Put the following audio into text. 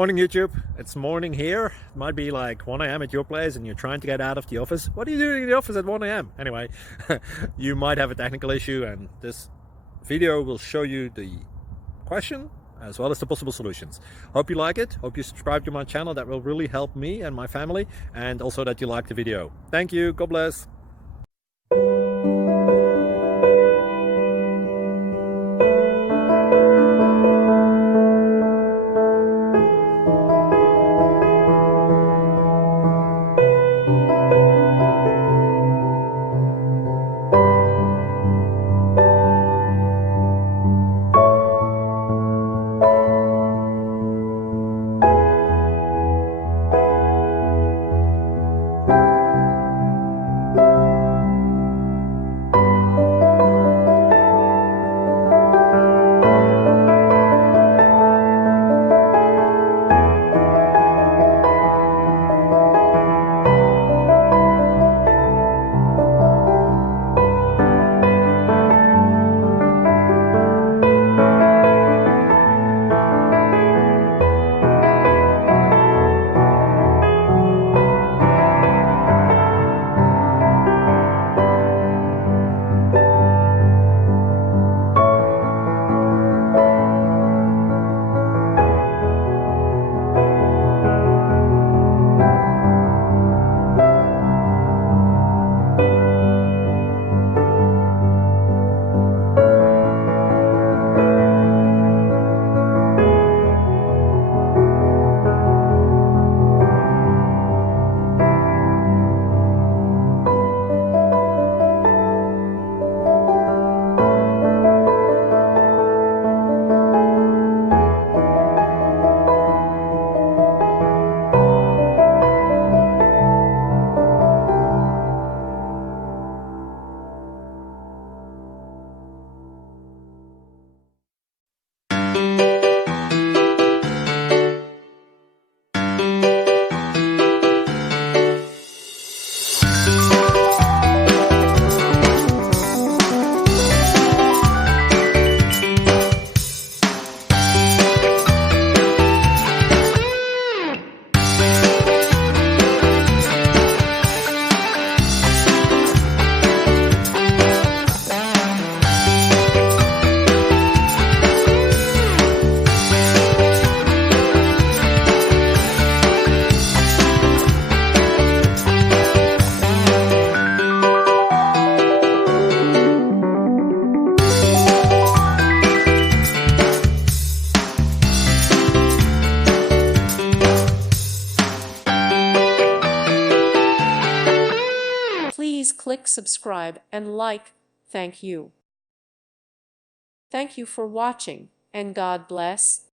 Morning YouTube, it's morning here. It might be like 1 a.m. at your place and you're trying to get out of the office. What are you doing in the office at 1 a.m? Anyway, you might have a technical issue and this video will show you the question as well as the possible solutions. Hope you like it, hope you subscribe to my channel. That will really help me and my family, and also that you like the video. Thank you, God bless. Please click subscribe and like. Thank you. Thank you for watching, and God bless.